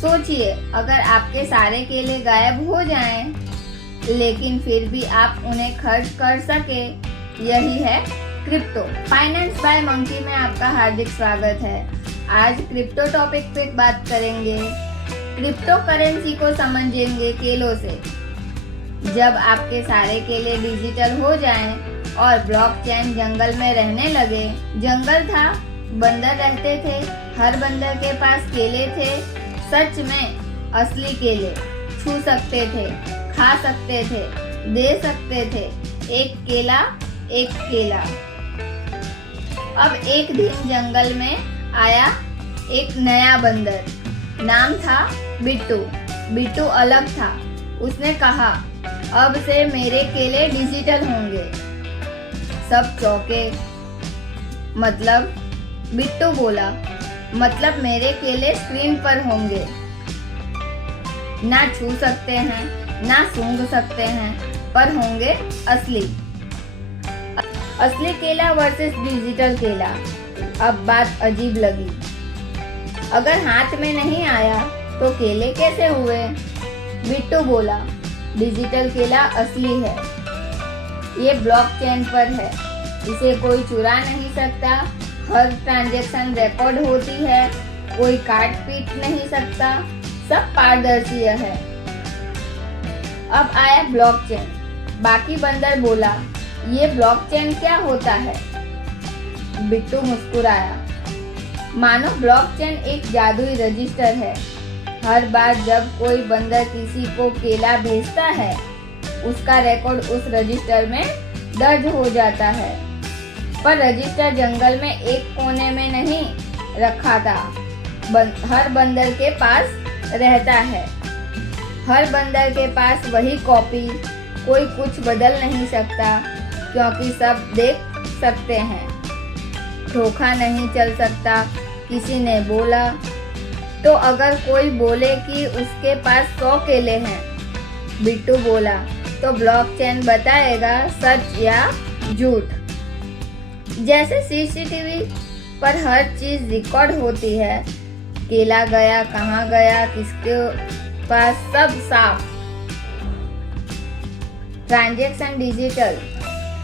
सोचिए, अगर आपके सारे केले गायब हो जाएं, लेकिन फिर भी आप उन्हें खर्च कर सके, यही है क्रिप्टो। फाइनेंस बाय मंकी में आपका हार्दिक स्वागत है। आज क्रिप्टो टॉपिक पे बात करेंगे। क्रिप्टो करेंसी को समझेंगे केलों से। जब आपके सारे केले डिजिटल हो जाएं और ब्लॉकचेन जंगल में रहने लगे। जंगल था, बंदर रहते थे, हर बंदर के पास केले थे। सच में असली केले, छू सकते थे, खा सकते थे, दे सकते थे। एक केला, एक केला। अब एक दिन जंगल में आया एक नया बंदर। नाम था बिट्टू। बिट्टू अलग था। उसने कहा, अब से मेरे केले डिजिटल होंगे। सब चौंके। मतलब? बिट्टू बोला, मतलब मेरे केले स्क्रीन पर होंगे। ना छू सकते हैं, ना सूंघ सकते हैं, पर होंगे असली। असली केला वर्सेस डिजिटल केला। अब बात अजीब लगी। अगर हाथ में नहीं आया तो केले कैसे हुए? बिट्टू बोला, डिजिटल केला असली है। ये ब्लॉकचेन पर है, इसे कोई चुरा नहीं सकता। हर ट्रांजैक्शन रिकॉर्ड होती है, कोई काट पीट नहीं सकता, सब पारदर्शी है। अब आया ब्लॉकचेन। बाकी बंदर बोला, ये ब्लॉकचेन क्या होता है? बिट्टू मुस्कुराया, मानो ब्लॉकचेन एक जादुई रजिस्टर है। हर बार जब कोई बंदर किसी को केला भेजता है, उसका रिकॉर्ड उस रजिस्टर में दर्ज हो जाता है। पर रजिस्टर जंगल में एक कोने में नहीं रखा था, हर बंदर के पास रहता है। हर बंदर के पास वही कॉपी। कोई कुछ बदल नहीं सकता, क्योंकि सब देख सकते हैं। धोखा नहीं चल सकता। किसी ने बोला तो अगर कोई बोले कि उसके पास 100 केले हैं, बिट्टू बोला, तो ब्लॉकचेन बताएगा सच या झूठ। जैसे सीसीटीवी पर हर चीज रिकॉर्ड होती है, केला गया, कहाँ गया, किसके पास, सब साफ। Transaction digital,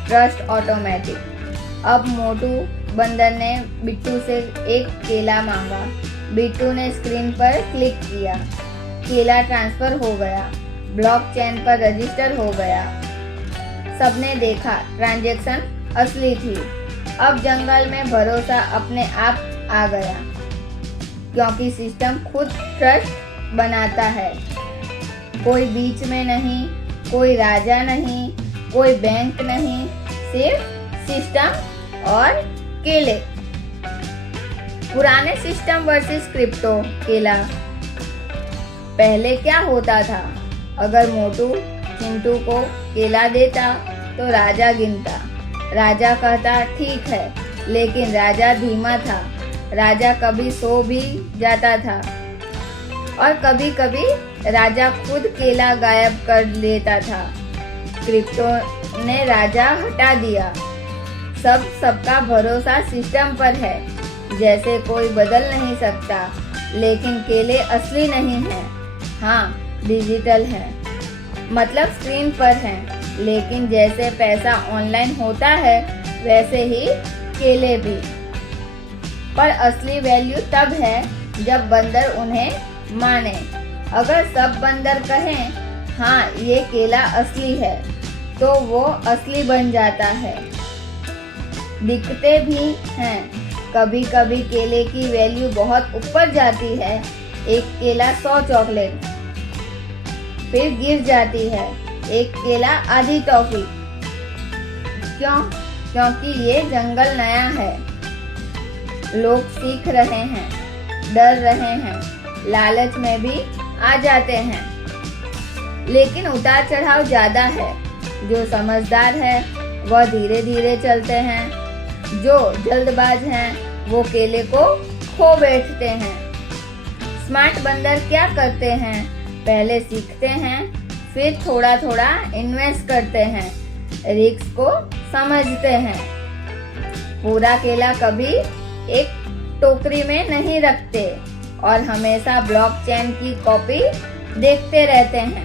trust automatic. अब मोटू बंदर ने बिट्टू से एक केला मांगा। बिट्टू ने स्क्रीन पर क्लिक किया, केला ट्रांसफर हो गया, ब्लॉकचेन पर रजिस्टर हो गया। सबने देखा ट्रांजैक्शन असली थी। अब जंगल में भरोसा अपने आप आ गया, क्योंकि सिस्टम खुद ट्रस्ट बनाता है। कोई बीच में नहीं, कोई राजा नहीं, कोई बैंक नहीं, सिर्फ सिस्टम और केले। पुराने सिस्टम वर्सेस क्रिप्टो केला। पहले क्या होता था? अगर मोटू चिंटू को केला देता तो राजा गिनता। राजा कहता ठीक है, लेकिन राजा धीमा था। राजा कभी सो भी जाता था, और कभी कभी राजा खुद केला गायब कर लेता था। क्रिप्टो ने राजा हटा दिया। सबका भरोसा सिस्टम पर है। जैसे कोई बदल नहीं सकता, लेकिन केले असली नहीं हैं। हाँ, डिजिटल हैं, मतलब स्क्रीन पर हैं, लेकिन जैसे पैसा ऑनलाइन होता है, वैसे ही केले भी। पर असली वैल्यू तब है जब बंदर उन्हें माने। अगर सब बंदर कहें, हाँ ये केला असली है, तो वो असली बन जाता है। दिखते भी हैं। कभी कभी केले की वैल्यू बहुत ऊपर जाती है। एक केला 100 चॉकलेट, फिर गिर जाती है एक केला आधी टॉफी। क्यों? क्योंकि ये जंगल नया है। लोग सीख रहे हैं, डर रहे हैं, लालच में भी आ जाते हैं। लेकिन उतार चढ़ाव ज्यादा है। जो समझदार है वह धीरे धीरे चलते हैं। जो जल्दबाज हैं वो केले को खो बैठते हैं। स्मार्ट बंदर क्या करते हैं? पहले सीखते हैं, फिर थोड़ा थोड़ा इन्वेस्ट करते हैं, रिस्क को समझते हैं। पूरा केला कभी एक टोकरी में नहीं रखते और हमेशा ब्लॉकचेन की कॉपी देखते रहते हैं।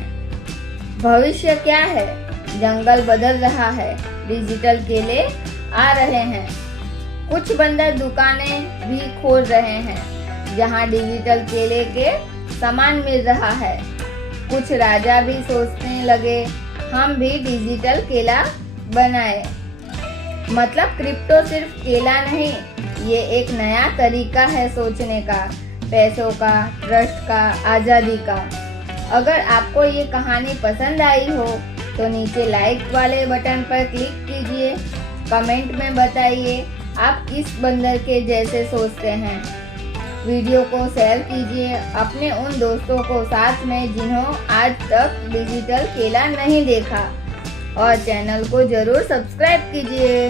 भविष्य क्या है? जंगल बदल रहा है, डिजिटल केले आ रहे हैं। कुछ बंदर दुकानें भी खोल रहे हैं जहां डिजिटल केले के सामान मिल रहा है। कुछ राजा भी सोचने लगे हम भी डिजिटल केला बनाए। मतलब क्रिप्टो सिर्फ केला नहीं, ये एक नया तरीका है सोचने का, पैसों का, ट्रस्ट का, आज़ादी का। अगर आपको ये कहानी पसंद आई हो तो नीचे लाइक वाले बटन पर क्लिक कीजिए। कमेंट में बताइए आप किस बंदर के जैसे सोचते हैं। वीडियो को शेयर कीजिए अपने उन दोस्तों को साथ में जिन्हों आज तक डिजिटल केला नहीं देखा, और चैनल को जरूर सब्सक्राइब कीजिए।